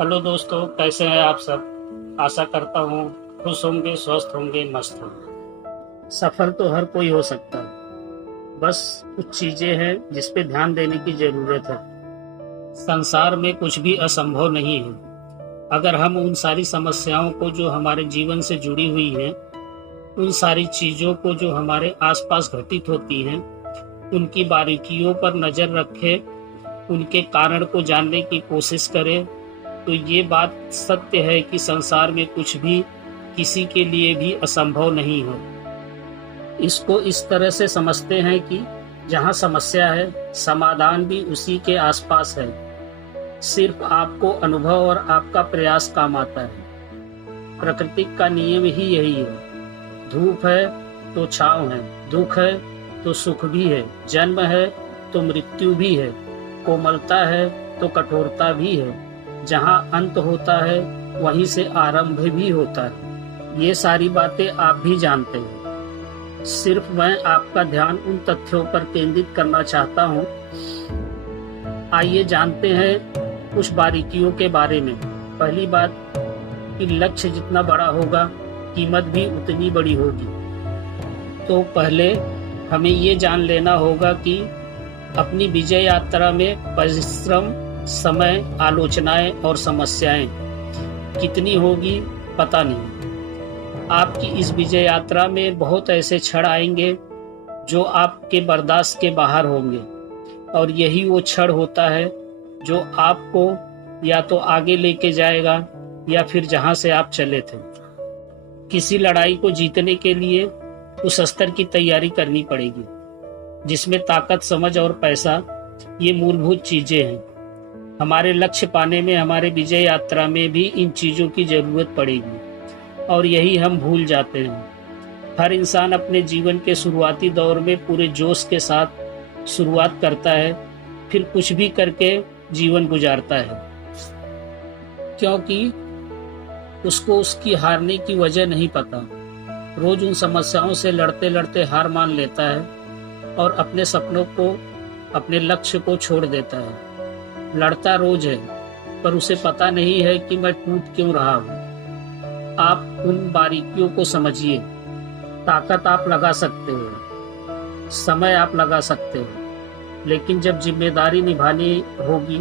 Hello दोस्तों, कैसे हैं आप सब। आशा करता हूँ खुश होंगे, स्वस्थ होंगे, मस्त होंगे। सफल तो हर कोई हो सकता है, बस कुछ चीजें हैं जिस पे ध्यान देने की जरूरत है। संसार में कुछ भी असंभव नहीं है। अगर हम उन सारी समस्याओं को जो हमारे जीवन से जुड़ी हुई हैं, उन सारी चीजों को जो हमारे आसपास घटित होती हैं, उनकी बारीकियों पर नजर रखें, उनके कारण को जानने की कोशिश करें, तो ये बात सत्य है कि संसार में कुछ भी किसी के लिए भी असंभव नहीं है। इसको इस तरह से समझते हैं कि जहाँ समस्या है, समाधान भी उसी के आसपास है। सिर्फ आपको अनुभव और आपका प्रयास काम आता है। प्रकृति का नियम ही यही है। धूप है तो छांव है, दुख है तो सुख भी है, जन्म है तो मृत्यु भी है, कोमलता है तो कठोरता भी है। जहाँ अंत होता है वहीं से आरंभ भी होता है। ये सारी बातें आप भी जानते हैं। सिर्फ मैं आपका ध्यान उन तथ्यों पर केंद्रित करना चाहता हूँ। आइए जानते हैं कुछ बारीकियों के बारे में। पहली बात कि लक्ष्य जितना बड़ा होगा, कीमत भी उतनी बड़ी होगी। तो पहले हमें ये जान लेना होगा कि अपनी विजय यात्रा में परिश्रम, समय, आलोचनाएं और समस्याएं कितनी होगी पता नहीं। आपकी इस विजय यात्रा में बहुत ऐसे क्षण आएंगे जो आपके बर्दाश्त के बाहर होंगे, और यही वो क्षण होता है जो आपको या तो आगे लेके जाएगा या फिर जहां से आप चले थे। किसी लड़ाई को जीतने के लिए उस स्तर की तैयारी करनी पड़ेगी जिसमें ताकत, समझ और पैसा ये मूलभूत चीजें हैं। हमारे लक्ष्य पाने में, हमारे विजय यात्रा में भी इन चीजों की जरूरत पड़ेगी, और यही हम भूल जाते हैं। हर इंसान अपने जीवन के शुरुआती दौर में पूरे जोश के साथ शुरुआत करता है, फिर कुछ भी करके जीवन गुजारता है, क्योंकि उसको उसकी हारने की वजह नहीं पता। रोज उन समस्याओं से लड़ते लड़ते हार मान लेता है और अपने सपनों को, अपने लक्ष्य को छोड़ देता है। लड़ता रोज है, पर उसे पता नहीं है कि मैं टूट क्यों रहा हूँ। आप उन बारीकियों को समझिए। ताकत आप लगा सकते हो, समय आप लगा सकते हो, लेकिन जब जिम्मेदारी निभानी होगी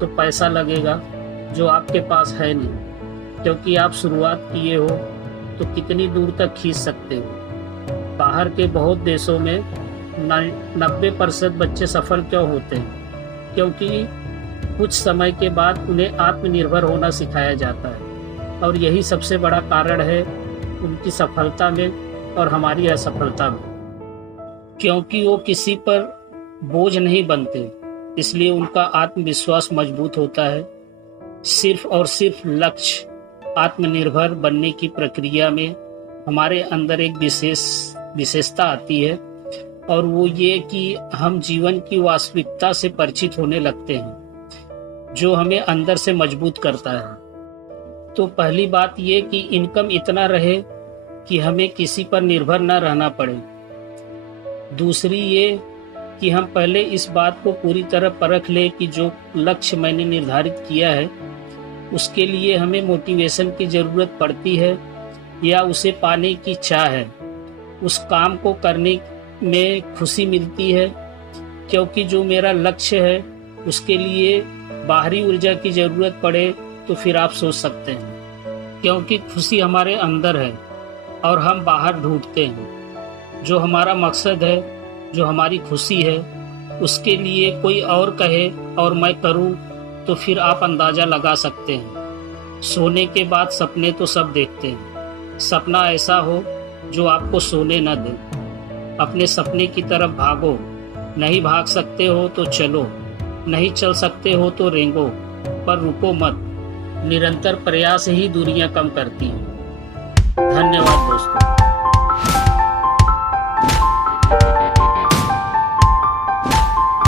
तो पैसा लगेगा जो आपके पास है नहीं, क्योंकि आप शुरुआत किए हो तो कितनी दूर तक खींच सकते हो। बाहर के बहुत देशों में 90% बच्चे सफल क्यों होते हैं? क्योंकि कुछ समय के बाद उन्हें आत्मनिर्भर होना सिखाया जाता है, और यही सबसे बड़ा कारण है उनकी सफलता में और हमारी असफलता में। क्योंकि वो किसी पर बोझ नहीं बनते, इसलिए उनका आत्मविश्वास मजबूत होता है। सिर्फ और सिर्फ लक्ष्य, आत्मनिर्भर बनने की प्रक्रिया में हमारे अंदर एक विशेषता आती है, और वो ये कि हम जीवन की वास्तविकता से परिचित होने लगते हैं, जो हमें अंदर से मजबूत करता है। तो पहली बात ये कि इनकम इतना रहे कि हमें किसी पर निर्भर न रहना पड़े। दूसरी ये कि हम पहले इस बात को पूरी तरह परख ले कि जो लक्ष्य मैंने निर्धारित किया है उसके लिए हमें मोटिवेशन की जरूरत पड़ती है या उसे पाने की चाह है। उस काम को करने में खुशी मिलती है, क्योंकि जो मेरा लक्ष्य है उसके लिए बाहरी ऊर्जा की जरूरत पड़े तो फिर आप सोच सकते हैं, क्योंकि खुशी हमारे अंदर है और हम बाहर ढूंढते हैं। जो हमारा मकसद है, जो हमारी खुशी है, उसके लिए कोई और कहे और मैं करूं तो फिर आप अंदाजा लगा सकते हैं। सोने के बाद सपने तो सब देखते हैं। सपना ऐसा हो जो आपको सोने न दे। अपने सपने की तरफ भागो। नहीं भाग सकते हो तो चलो, नहीं चल सकते हो तो रेंगो, पर रुको मत। निरंतर प्रयास ही दूरियां कम करती हैं। धन्यवाद दोस्तों।